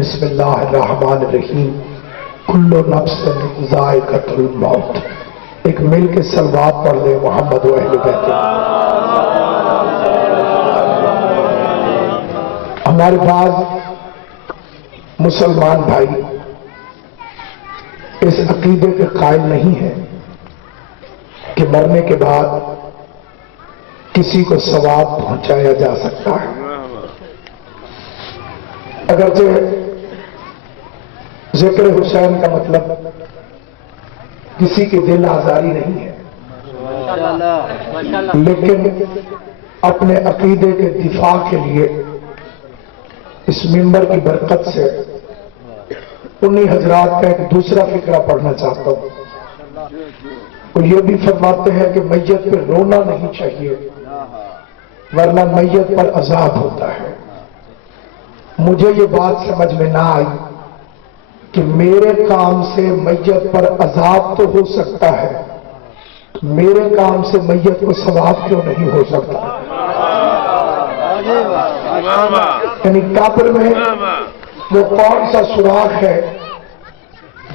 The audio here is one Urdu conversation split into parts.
بسم اللہ الرحمن الرحیم کل نفس ذائقۃ الموت. ایک مل کے صلوات پڑھ لیں محمد و اہل بیت. ہمارے بعض مسلمان بھائی اس عقیدے کے قائل نہیں ہیں کہ مرنے کے بعد کسی کو ثواب پہنچایا جا سکتا ہے. اگرچہ ذکر حسین کا مطلب کسی کی دل آزاری نہیں ہے، لیکن اپنے عقیدے کے دفاع کے لیے اس منبر کی برکت سے انہی حضرات کا ایک دوسرا فقرہ پڑھنا چاہتا ہوں. وہ یہ بھی فرماتے ہیں کہ میت پہ رونا نہیں چاہیے ورنہ میت پر عذاب ہوتا ہے. مجھے یہ بات سمجھ میں نہ آئی کہ میرے کام سے میت پر عذاب تو ہو سکتا ہے، میرے کام سے میت کو ثواب کیوں نہیں ہو سکتا؟ یعنی قبر میں وہ کون سا سوراخ ہے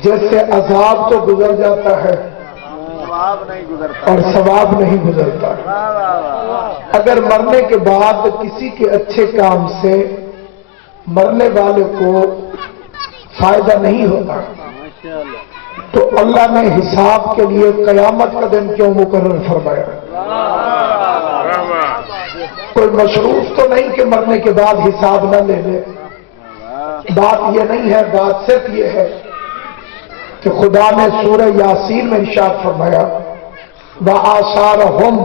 جس سے عذاب تو گزر جاتا ہے اور ثواب نہیں گزرتا؟ اگر مرنے کے بعد کسی کے اچھے کام سے مرنے والے کو فائدہ نہیں ہوتا تو اللہ نے حساب کے لیے قیامت کا دن کیوں مقرر فرمایا؟ کوئی مصروف تو نہیں کہ مرنے کے بعد حساب نہ لے لے. بات یہ نہیں ہے، بات صرف یہ ہے کہ خدا نے سورہ یاسین میں ارشاد فرمایا وَآثَارَهُمْ،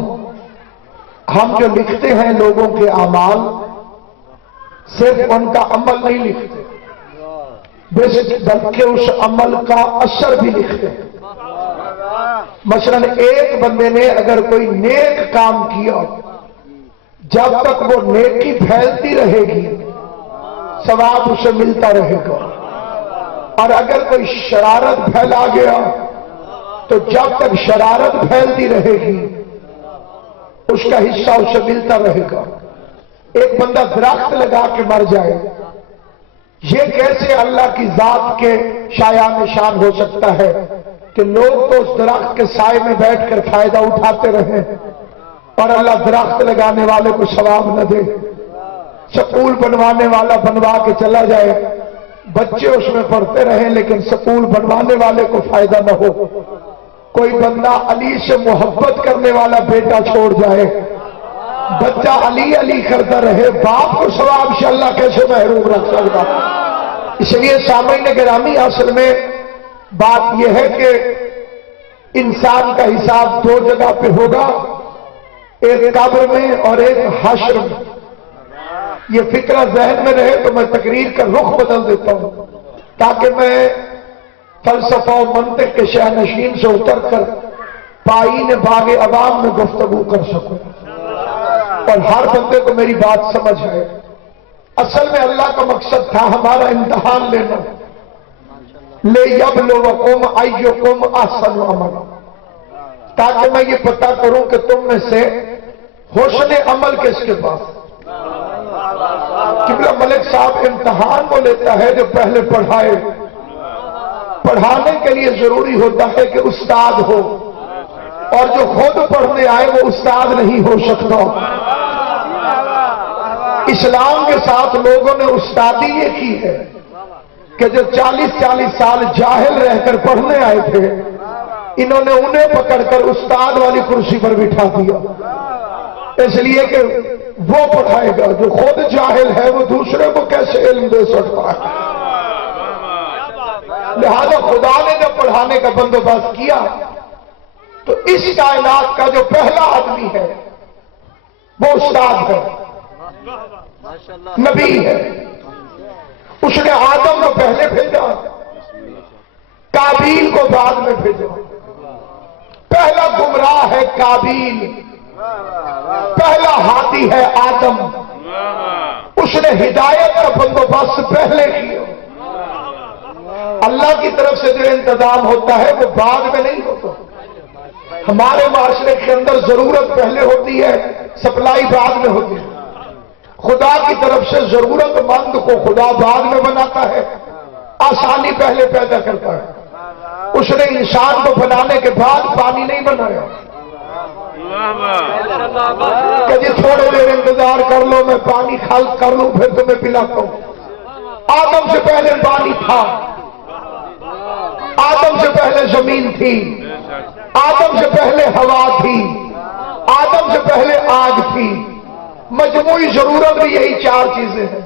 ہم جو لکھتے ہیں لوگوں کے اعمال صرف ان کا عمل نہیں لکھتے بلکہ اس عمل کا اثر بھی لکھتے ہیں. مثلاً ایک بندے نے اگر کوئی نیک کام کیا، جب تک وہ نیکی پھیلتی رہے گی ثواب اسے ملتا رہے گا، اور اگر کوئی شرارت پھیلا گیا تو جب تک شرارت پھیلتی رہے گی اس کا حصہ اسے ملتا رہے گا. ایک بندہ درخت لگا کے مر جائے، یہ کیسے اللہ کی ذات کے شایع نشان ہو سکتا ہے کہ لوگ تو اس درخت کے سائے میں بیٹھ کر فائدہ اٹھاتے رہیں اور اللہ درخت لگانے والے کو ثواب نہ دے؟ سکول بنوانے والا بنوا کے چلا جائے، بچے اس میں پڑھتے رہیں لیکن سکول بنوانے والے کو فائدہ نہ ہو. کوئی بندہ علی سے محبت کرنے والا بیٹا چھوڑ جائے، بچہ علی علی کرتا رہے، باپ کو ثواب سے اللہ کیسے محروم رکھ سکتا؟ اس لیے سامعین گرامی، اصل میں بات یہ ہے کہ انسان کا حساب دو جگہ پہ ہوگا، ایک قبر میں اور ایک حشر میں. یہ فکرہ ذہن میں رہے تو میں تقریر کا رخ بدل دیتا ہوں تاکہ میں فلسفہ و منطق کے شہ نشین سے اتر کر پائین باغ عوام میں گفتگو کر سکوں اور ہر بندے کو میری بات سمجھ آئے. اصل میں اللہ کا مقصد تھا ہمارا امتحان لینا، لِيَبْلُوَكُمْ أَيُّكُمْ أَحْسَنُ عَمَلًا، تاکہ میں یہ پتہ کروں کہ تم میں سے حسن عمل کس کے پاس. قبلہ ملک صاحب امتحان وہ لیتا ہے جو پہلے پڑھائے. پڑھانے کے لیے ضروری ہوتا ہے کہ استاد ہو، اور جو خود پڑھنے آئے وہ استاد نہیں ہو سکتا. اسلام کے ساتھ لوگوں نے استادی یہ کی ہے کہ جو 40 سال جاہل رہ کر پڑھنے آئے تھے، انہوں نے انہیں پکڑ کر استاد والی کرسی پر بٹھا دیا، اس لیے کہ وہ پڑھائے گا. جو خود جاہل ہے وہ دوسرے کو کیسے علم دے سکتا ہے؟ لہذا خدا نے جب پڑھانے کا بندوبست کیا تو اس کائنات کا جو پہلا آدمی ہے وہ استاد ہے، نبی ہے. اس نے آدم کو پہلے بھیجا، قابیل کو بعد میں بھیجا. پہلا گمراہ ہے قابیل، پہلا ہادی ہے آدم. اس نے ہدایت کا بندوبست پہلے کیا. اللہ کی طرف سے جو انتظام ہوتا ہے وہ بعد میں نہیں ہوتا. ہمارے معاشرے کے اندر ضرورت پہلے ہوتی ہے، سپلائی بعد میں ہوتی ہے. خدا کی طرف سے ضرورت مند کو خدا بعد میں بناتا ہے، آسانی پہلے پیدا کرتا ہے۔ اس نے انسان کو بنانے کے بعد پانی نہیں بنایا کہ جی تھوڑے دیر انتظار کر لو، میں پانی خلق کر لوں پھر تمہیں پلاتا ہوں۔ آدم سے پہلے پانی تھا، آدم سے پہلے زمین تھی، آدم سے پہلے ہوا تھی، آدم سے پہلے آگ تھی۔ مجموعی ضرورت بھی یہی چار چیزیں ہیں،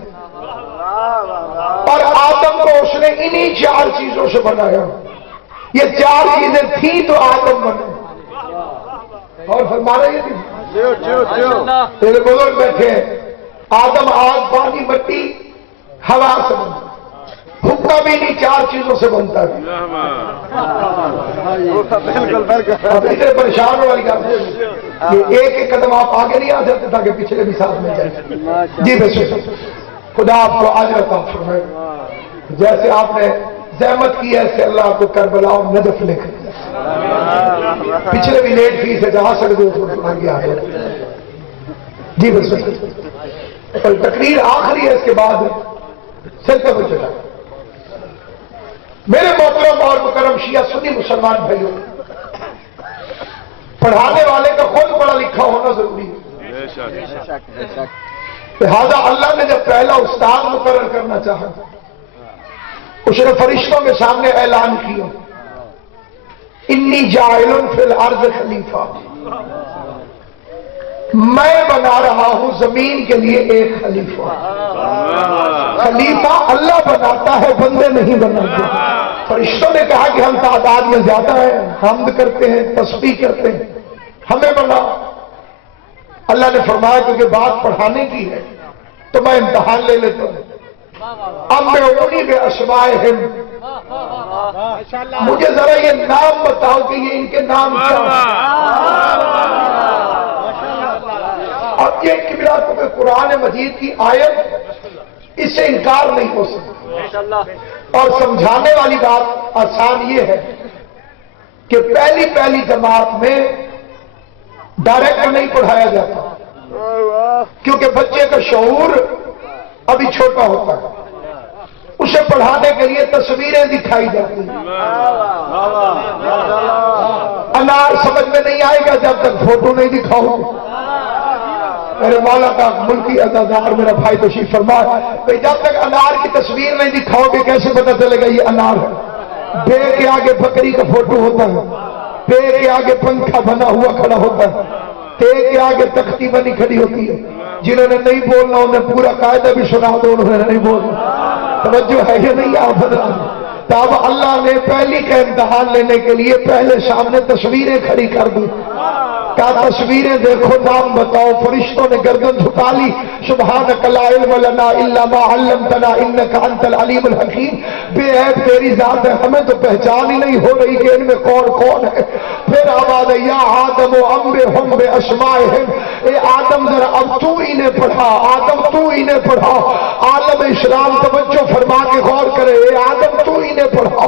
اور آدم کو اس نے انہی چار چیزوں سے بنایا۔ یہ چار چیزیں تھیں تو آدم بنے۔ اور فرما رہے ہیں تیرے بزرگ بیٹھے ہیں، آدم آگ پانی مٹی ہوا سے بنتا، حکم بھی نہیں چار چیزوں سے بنتا ہے۔ اتنے پریشان والی بات ہے، یہ ایک ایک قدم آپ آگے نہیں آ جاتے تاکہ پچھلے بھی ساتھ میں جائیں۔ جی بے شک خدا آپ کو اجر عطا فرمائے۔ جیسے آپ نے زحمت کی ہے ایسے اللہ آپ کو کربلا اور نجف لکھ دیا۔ پچھلے بھی لیٹ فیس ہے، جہاں سکتے ہو آگے آ جائے۔ جی بس تقریر آخری ہے، اس کے بعد سر کا بچہ۔ میرے محترم اور مکرم شیعہ سنی مسلمان بھائیوں، پڑھانے والے کا خود پڑھا لکھا ہونا ضروری ہے۔ لہذا اللہ نے جب پہلا استاد مقرر کرنا چاہا، اس نے فرشتوں کے سامنے اعلان کیا، انی جاعل فی الارض خلیفہ، میں بنا رہا ہوں زمین کے لیے ایک خلیفہ۔ خلیفہ اللہ بناتا ہے، بندے نہیں بناتے۔ فرشتوں نے کہا کہ ہم تعداد میں زیادہ ہیں، حمد کرتے ہیں، تسبیح کرتے ہیں، ہمیں بنا۔ اللہ نے فرمایا کیونکہ بات پڑھانے کی ہے تو میں امتحان لے لیتا ہوں۔ اب میں اونی بے اسمائہم، مجھے ذرا یہ نام بتاؤ کہ یہ ان کے نام کیا ہیں۔ اب یہ کبرا کیونکہ قرآن مجید کی آیت، اس سے انکار نہیں ہو سکتا۔ اور سمجھانے والی بات آسان یہ ہے کہ پہلی جماعت میں ڈائریکٹ نہیں پڑھایا جاتا، کیونکہ بچے کا شعور ابھی چھوٹا ہوتا ہے، اسے پڑھانے کے لیے تصویریں دکھائی جاتی ہیں۔ انار سمجھ میں نہیں آئے گا جب تک فوٹو نہیں دکھاؤ۔ میرے مولا کا ملکی عزادار میرا بھائی تشریف فرما کہ جب تک انار کی تصویر نہیں دکھاؤ گے کیسے پتہ چلے گا یہ انار ہے؟ بے کے آگے بکری کا فوٹو ہوتا ہے، بے کے آگے پنکھا بنا ہوا کھڑا ہوتا ہے، تے کے آگے تختی بنی کھڑی ہوتی ہے۔ جنہوں نے نہیں بولنا انہیں پورا قاعدہ بھی سنا دو، انہوں نے نہیں بولنا۔ توجہ ہے یہ نہیں آپ بدلا؟ تب اللہ نے پہلی کا امتحان لینے کے لیے پہلے سامنے تصویریں کھڑی کر دی۔ کہا تصویریں دیکھو، نام بتاؤ۔ فرشتوں نے گردن جھکا لی، سبحانک لا علم لنا الا ما علمتنا انک انت العلیم الحکیم۔ بے عیب تیری ذات ہے، ہمیں تو پہچان ہی نہیں ہو رہی کہ ان میں کون کون ہے۔ پھر آواز ہے یا آدم انبئہم باسمائہم، اے آدم ذرا اب تو انہیں پڑھا، آدم تو انہیں پڑھا۔ عالم اسلام توجہ فرما کے غور کرے، اے آدم تو انہیں پڑھا۔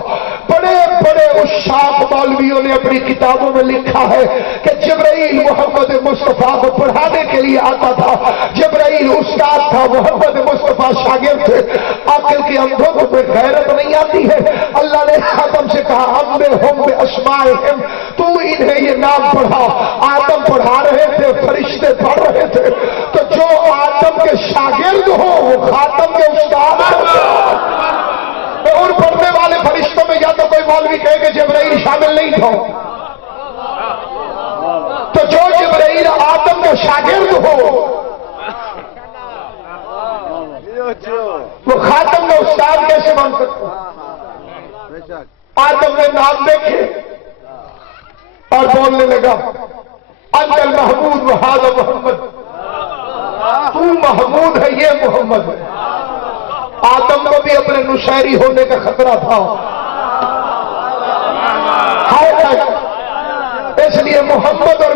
بڑے بڑے عشاق مولویوں نے اپنی کتابوں میں لکھا ہے کہ جبرائیل محمد مصطفیٰ کو پڑھانے کے لیے آتا تھا۔ جبرائیل استاد تھا، محمد مصطفیٰ شاگرد تھے۔ عقل کے اندھوں کو کوئی غیرت نہیں آتی ہے۔ اللہ نے آدم سے کہا انبئہم باسمائہم، تو انہیں یہ نام پڑھا۔ آدم پڑھا رہے تھے، فرشتے پڑھ رہے تھے، تو جو آدم کے شاگرد ہو وہ خاتم کے استاد ہو۔ اور پڑھنے والے فرشتوں میں یا تو کوئی مولوی کہے کہ جبرائیل شامل نہیں تھا، تو جو جبرائیل آدم کا شاگرد ہو وہ خاتم کا استاد کیسے بن سکتا؟ آدم نے نام دیکھے اور بولنے لگا انت المحمود وہذا محمد، تو محمود ہے یہ محمد ہے۔ آدم کو بھی اپنے نشیری ہونے کا خطرہ تھا، اس لیے محمد اور